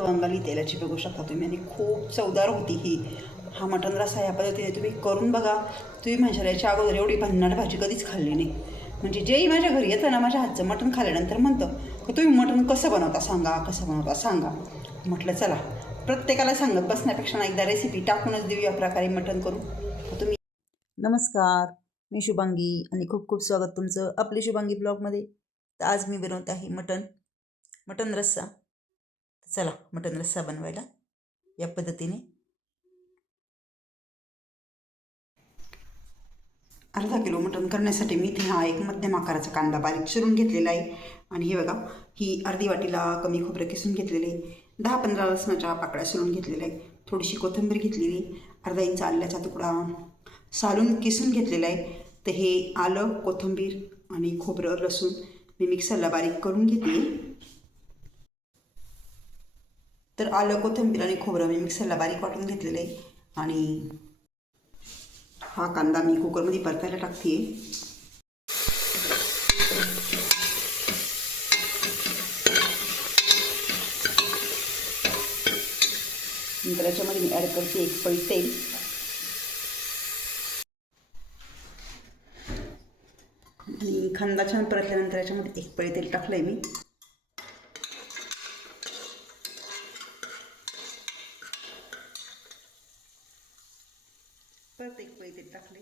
बंगाली तेलाची बघू शकता तुम्ही आणि खूप चवदार होती ही. हा मटण रस्सा या पद्धतीने तुम्ही करून बघा. तुम्ही म्हणशाल याच्या अगोदर एवढी भन्नाट भाजी कधीच खाल्ली नाही. म्हणजे जेही माझ्या घरी येतं ना माझ्या हातचं मटण खाल्ल्यानंतर म्हणतं की तुम्ही मटण कसं बनवता सांगा, कसं बनवता सांगा. म्हटलं चला प्रत्येकाला सांगत बसण्यापेक्षा ना एकदा रेसिपी टाकूनच देऊ या प्रकारे मटण करून. तुम्ही नमस्कार, मी शुभांगी आणि खूप खूप स्वागत तुमचं आपली शुभांगी ब्लॉगमध्ये. तर आज मी बनवत आहे मटण रस्सा. चला मटण रस्सा बनवायला या पद्धतीने. अर्धा किलो मटण करण्यासाठी मी इथे हा एक मध्यम आकाराचा कांदा बारीक चिरून घेतलेला आहे. आणि हे बघा ही अर्धी वाटीला कमी खोबरं किसून घेतलेले आहे. 10-15 लसणाच्या पाकळ्या सोलून घेतलेल्या आहे. थोडीशी कोथिंबीर घेतलेली, अर्धा इंच आल्याचा तुकडा सालून किसून घेतलेला आहे. तर हे आलं, कोथिंबीर आणि खोबरं लसूण मी मिक्सरला बारीक करून घेतली. तर आलं, कोथिंबीर आणि खोबरं मी मिक्सरला बारीक वाटून घेतलेलं आहे. आणि हा कांदा मी कुकरमध्ये परतायला टाकते. नंतर याच्यामध्ये मी ॲड करते 1 पळी तेल. आणि कांदा छान परतल्यानंतर याच्यामध्ये 1 पळी तेल टाकलं आहे मी. परत 1 पळी तेल टाकले.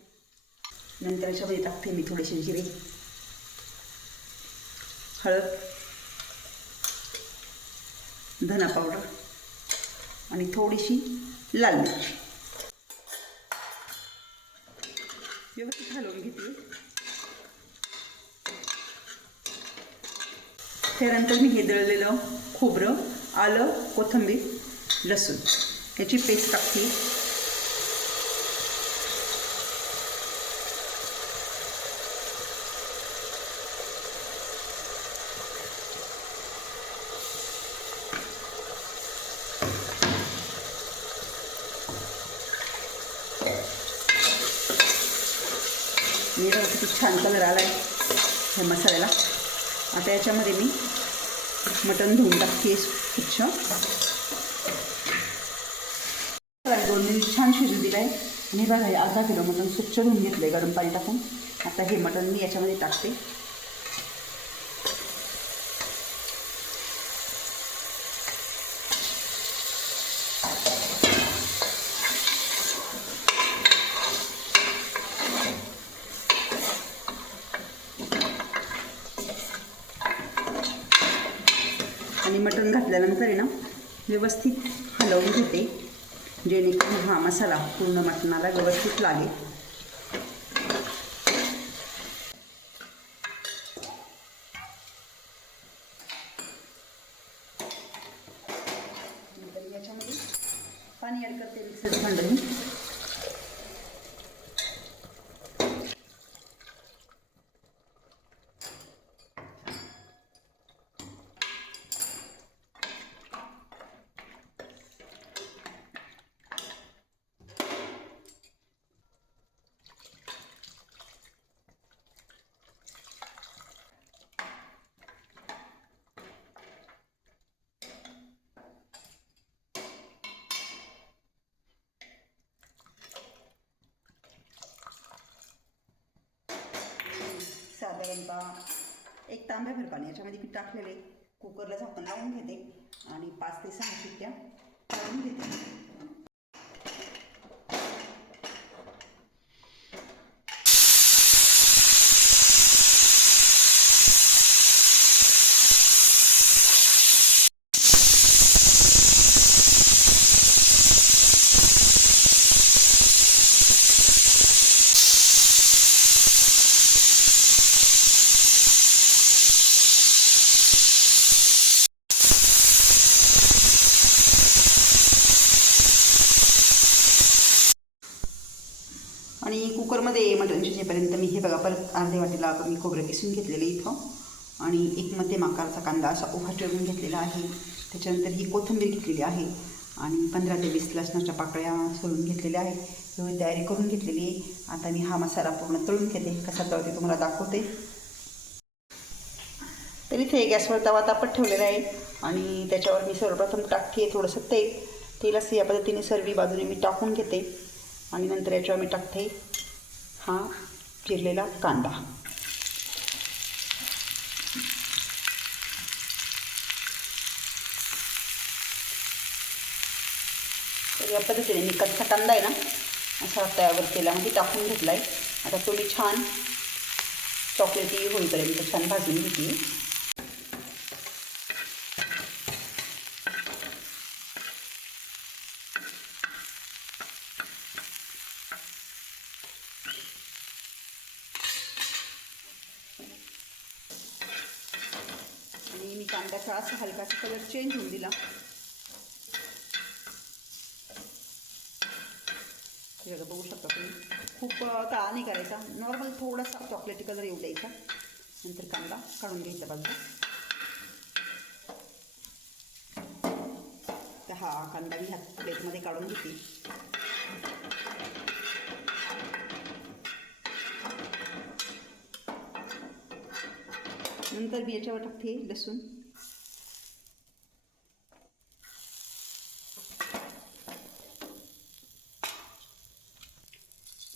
नंतर याच्यामध्ये टाकते मी थोडेसे जिरे, हळद, धना पावडर आणि थोडीशी लाल मिरची. व्यवस्थित हलवून घेते. त्यानंतर मी हे दळलेलं खोबरं, आलं, कोथिंबीर, लसूण याची पेस्ट टाकते. मी किती छान कलर आला आहे ह्या मसाल्याला. आता याच्यामध्ये मी मटण धुवून टाकते स्वच्छ. 2 मिनिट छान शिजू दिलं आहे. आणि बघा हे अर्धा किलो मटण स्वच्छ धुवून घेतलं आहे गरम पाणी टाकून. आता हे मटण मी याच्यामध्ये टाकते. आणि मटण घातल्यानंतर आहे ना व्यवस्थित हलवून घेते जेणेकरून हा मसाला पूर्ण मटणाला व्यवस्थित लागेल. नंतर याच्यामध्ये पाणी ॲड करते मिक्सर भांडून. साधारणतः 1 तांब्याभर पाणी याच्यामध्ये पीठ टाकलेले. कुकरला झाकण लावून घेते आणि 5 ते 6 शिट्ट्या काढून घेते. आणि कुकरमध्ये मटण शिजेपर्यंत मी हे बघा परत अर्ध्या वाटीला मी खोबरं किसून घेतलेलं इथं. आणि एक मध्यम आकाराचा कांदा असा उभा ठेवून घेतलेला आहे. त्याच्यानंतर ही कोथिंबीर घेतलेली आहे आणि 15 ते 20 लसणाच्या पाकळ्या सोलून घेतलेल्या आहेत. एवढी तयारी करून घेतलेली आहे. आता मी हा मसाला पूर्ण तळून घेते. कसा तळते तुम्हाला दाखवते. तर तर इथे गॅसवर तवा तापत ठेवलेला आहे आणि त्याच्यावर मी सर्वप्रथम टाकते आहे थोडंसं तेल असं या पद्धतीने सर्व बाजूने मी टाकून घेते आणि नंतर याच्यावर मी टाकते हा चिरलेला कांदा. तर या पद्धतीने मी कच्चा कांदा आहे ना असा तव्यावर तेलामध्ये टाकून घेतला आहे. आता तो मी छान चॉकलेटी होईपर्यंत छान भाजून घेते. आणि मी कांद्याचा असा हलकासा कलर चेंज होऊन दिला. हे बघा बघू शकता तुम्ही. खूप काळा नाही करायचा, नॉर्मल थोडासा चॉकलेटी कलर येऊ द्यायचा. नंतर कांदा काढून घ्यायचा बाजूला. तर हा कांदा मी ह्या प्लेटमध्ये काढून घेते. नंतर मी याच्यावर टाकते लसूण.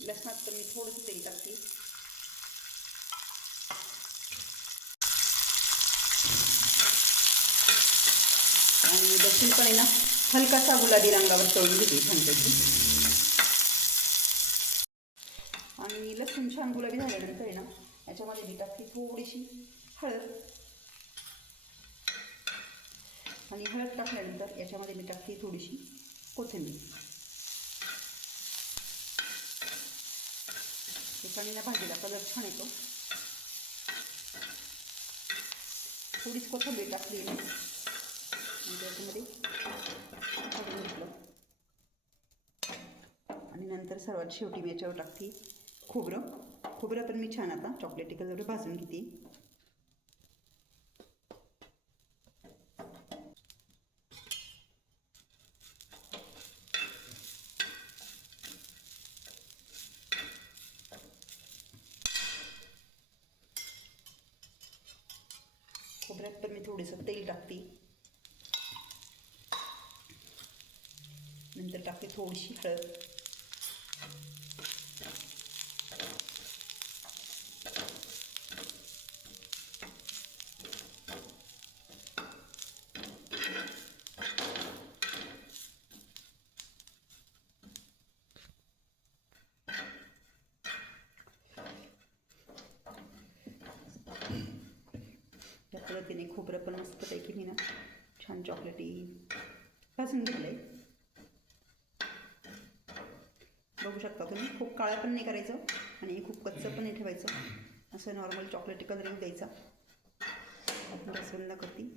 लसणात तर मी थोडंसं तेल टाकते. आणि लसूण पण आहे ना हलकासा गुलाबी रंगावर तळून घेते छानपैकी. आणि लसूण छान गुलाबी झाल्यानंतर आहे ना याच्यामध्ये मी टाकते थोडीशी हळद. आणि हळद टाकल्यानंतर याच्यामध्ये मी टाकते थोडीशी कोथिंबीर. त्याच्याने ना भाजीला कलर छान येतो. थोडीच कोथिंबीर टाकली आहे आणि त्याच्यामध्ये टाकून घेतलं. आणि नंतर सर्वात शेवटी मी याच्यावर टाकते खोबरं. खोबरं पण मी छान आता चॉकलेटी कलर भाजून घेते. खोबऱ्यात पण मी थोडंसं तेल टाकते. नंतर टाकते थोडीशी हळद. या पद्धतीने खोबरं पण मस्तपैकी मी ना छान चॉकलेटी भाजून घेतलं आहे. बघू शकता तुम्ही. खूप काळं पण नाही करायचं आणि खूप कच्चं पण नाही ठेवायचं. असं नॉर्मल चॉकलेटी कलर येऊ द्यायचा. आपण गॅस बंद करते.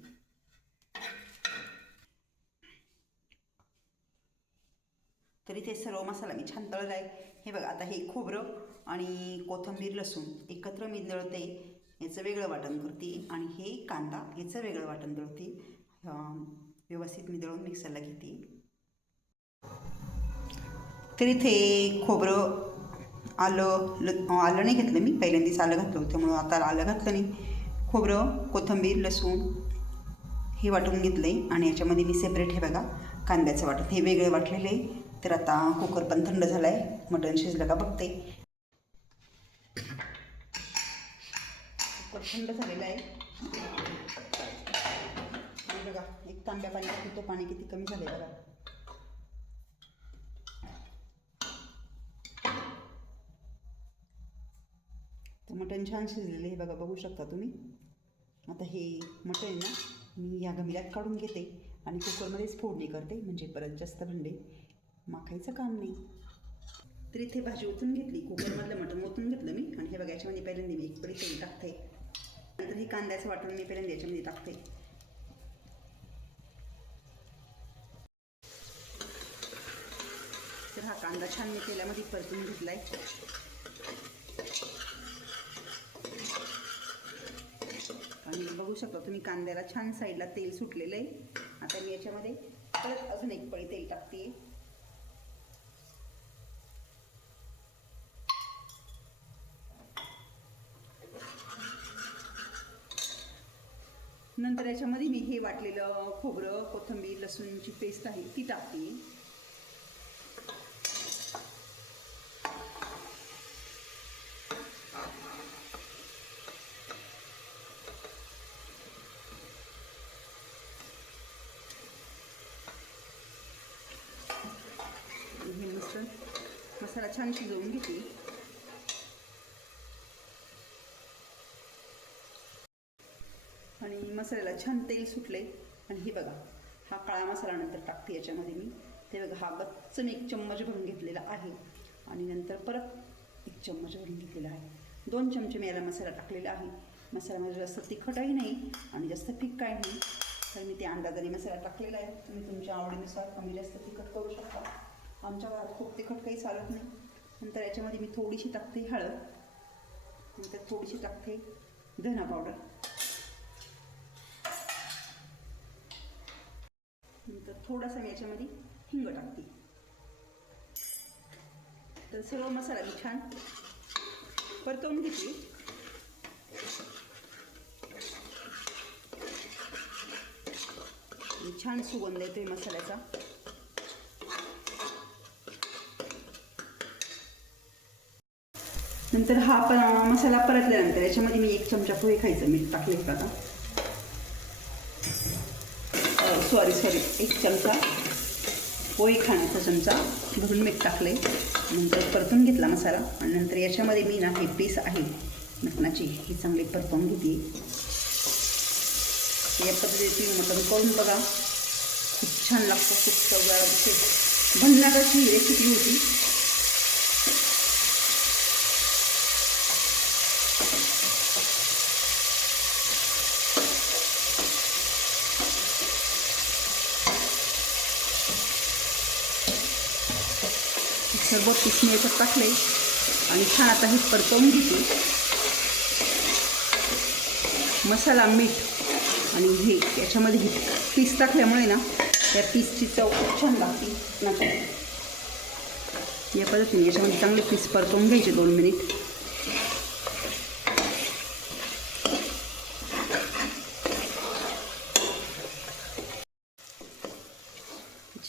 तरी ते सर्व मसाला मी छान तळला आहे. हे बघा आता हे खोबरं आणि कोथिंबीर लसूण एकत्र मी दळते. याचं वेगळं वाटण करते आणि हे कांदा याचं वेगळं वाटण दळते. व्यवस्थित मी दळून मिक्सरला घेते. तर इथे खोबरं आलं नाही घेतलं मी. पहिल्यांदाच आलं घातलं होतं त्यामुळं आता आलं घातलं नाही. खोबरं कोथिंबीर लसूण हे वाटून घेतलं आहे आणि याच्यामध्ये मी सेपरेट हे बघा कांद्याचं वाटण हे वेगळे वाटलेलं आहे. तर आता कुकर पण थंड झाला आहे. मटण शिजलं का बघते. कुकर थंड झालेलं आहे आणि बघा एक तांब्या पाणी टाकतो. पाणी किती कमी झालं आहे बघा. तर मटण छान शिजलेलं आहे बघा बघू शकता तुम्ही. आता हे मटण आहे ना मी या गमिल्यात काढून घेते आणि कुकरमध्येच फोडणी करते म्हणजे परत जास्त भांडे माखायचं काम नाही. तर इथे भाजी ओतून घेतली. कुकरमधलं मटण ओतून घेतलं मी आणि हे बघा याच्यामध्ये पहिल्यांदा मी एक पळी तेल टाकते. नंतर हे कांद्याचं वाटण मी पहिल्यांदा याच्यामध्ये टाकते. तर हा कांदा छान मी तेलामध्ये परतून घेतला आहे. आणि बघू शकता तुम्ही कांद्याला छान साईडला तेल सुटलेलं आहे. आता मी याच्यामध्ये परत अजून एक पळी तेल टाकते. तर याच्यामध्ये मी हे वाटलेलं खोबरं, कोथिंबीर, लसूणची पेस्ट आहे ती टाकते. हे मसाला छान शिजवून घेते. आणि मसाल्याला छान तेल सुटले. आणि हे बघा, हा काळा मसाला नंतर टाकते याच्यामध्ये मी. ते बघा, हा गच्चन 1 चम्मच भरून घेतलेला आहे. आणि नंतर परत 1 चम्मच भरून घेतलेला आहे. 2 चमचे मी याला मसाला टाकलेला आहे. मसाला म्हणजे जास्त तिखटही नाही आणि जास्त फिक्काही नाही, तर मी ते अंदाजाने मसाला टाकलेला आहे. तुम्ही तुमच्या आवडीनुसार कमी जास्त तिखट करू शकता. आमच्या घरात खूप तिखट काही चालत नाही. नंतर याच्यामध्ये मी थोडीशी टाकते हळद, नंतर थोडीशी टाकते धना पावडर, नंतर थोडासा मी याच्यामध्ये हिंग टाकते. तर सर्व मसाला मी छान परतवून घेतली. छान सुगंध येतोय मसाल्याचा. नंतर हा मसाला परतल्यानंतर याच्यामध्ये मी 1 चमचा पोहे खायचं मीठ टाकले आता. सॉरी 1 चमचा पोहे खाण्याचा चमचा भरून मीठ टाकले. नंतर परतून घेतला मसाला. आणि नंतर याच्यामध्ये मी ना हे पीस आहे मटणाची, ही चांगली परतवून घेते. या पद्धतीने मटण करून बघा, खूप छान लागतं, खूप चवदार दिसते. भन्नाटाची ही रेसिपी होती. सर्व पीस मी याच्यात टाकले आणि छान आता हे परतवून घेते. मसाला, मीठ आणि हे याच्यामध्ये हे पीस टाकल्यामुळे ना त्या पीसची चव खूप छान लागते. या पद्धतीने याच्यामध्ये चांगले पीस परतवून घ्यायचे 2 मिनिट.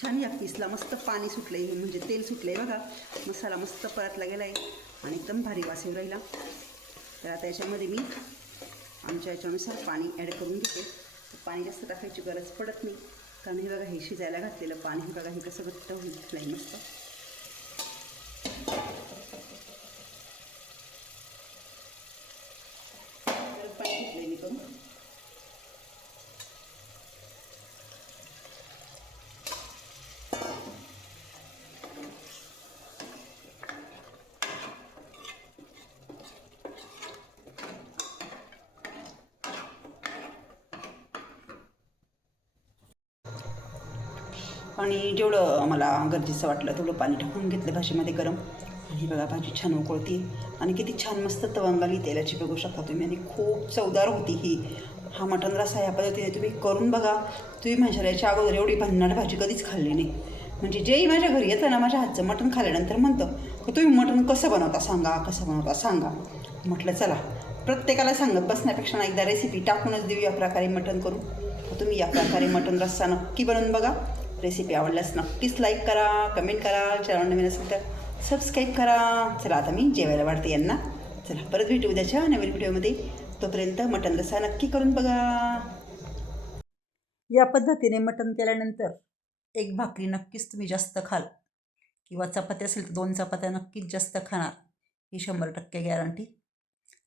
छान या पीसला मस्त पाणी सुटलं आहे, म्हणजे तेल सुटलं आहे बघा. मसाला मस्त परतला गेला आहे आणि एकदम भारी वास येऊ राहिला. तर आता याच्यामध्ये मी आमच्या याच्यानुसार पाणी ॲड करून घेते. पाणी जास्त टाकायची गरज पडत नाही, कारण हे बघा, हे शिजायला घातलेलं पाणी हे बघा, हे कसं घट्ट होईल नाही मस्त. पाणी घेतलं मी करून. आणि जेवढं मला गरजेचं वाटलं तेवढं पाणी टाकून घेतलं भाजीमध्ये गरम. आणि बघा, भाजी छान उकळती आणि किती छान मस्त तवंग आली तेलाची, बघू शकता तुम्ही. आणि खूप चवदार होती ही. हा मटण रस्सा या पद्धतीने तुम्ही करून बघा. तुम्ही म्हणशाल याच्या अगोदर एवढी भन्नाट भाजी कधीच खाल्ली नाही. म्हणजे जेही माझ्या घरी येतं ना, माझ्या हातचं मटण खाल्ल्यानंतर म्हणतं की तुम्ही मटण कसं बनवता सांगा, कसं बनवता सांगा. म्हटलं चला, प्रत्येकाला सांगत बसण्यापेक्षा एकदा रेसिपी टाकूनच देऊ या प्रकारे मटण करून. तर तुम्ही या प्रकारे मटण रस्सा नक्की बनवून बघा. रेसिपी आवडल्यास नक्कीच लाईक करा, कमेंट करा. चॅनल नवीन असेल तर सबस्क्राईब करा. चला, आता मी जेवायला वाढते यांना. चला, परत भेटू उद्याच्या नवीन व्हिडिओमध्ये. तोपर्यंत मटण रस्सा नक्की करून बघा. या पद्धतीने मटण केल्यानंतर 1 भाकरी नक्कीच तुम्ही जास्त खाल, किंवा चपाती असेल तर 2 चपात्या नक्कीच जास्त खाणार, ही 100% गॅरंटी.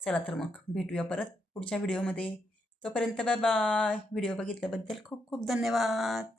चला तर मग भेटूया परत पुढच्या व्हिडिओमध्ये. तोपर्यंत बाय बाय. व्हिडिओ बघितल्याबद्दल खूप खूप धन्यवाद.